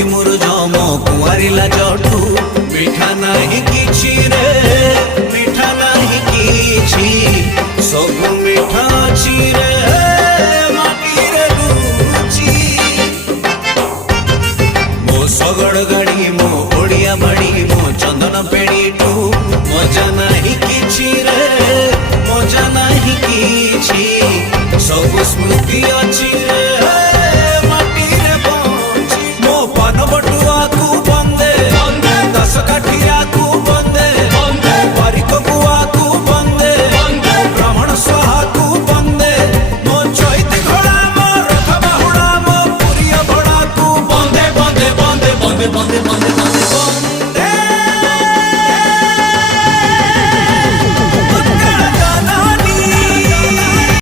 स्मृति मोर जम कुआरिला जठू मिठा नहीं किछि रे मिठा नहीं किछि सब मिठा अछि रे माटी रे रुचि मो सगड़ गाड़ी मो ओडिया बाड़ी मो चंदन पेड़ी टू मजा नहीं किछि रे मजा नहीं किछि सब स्मृति अछि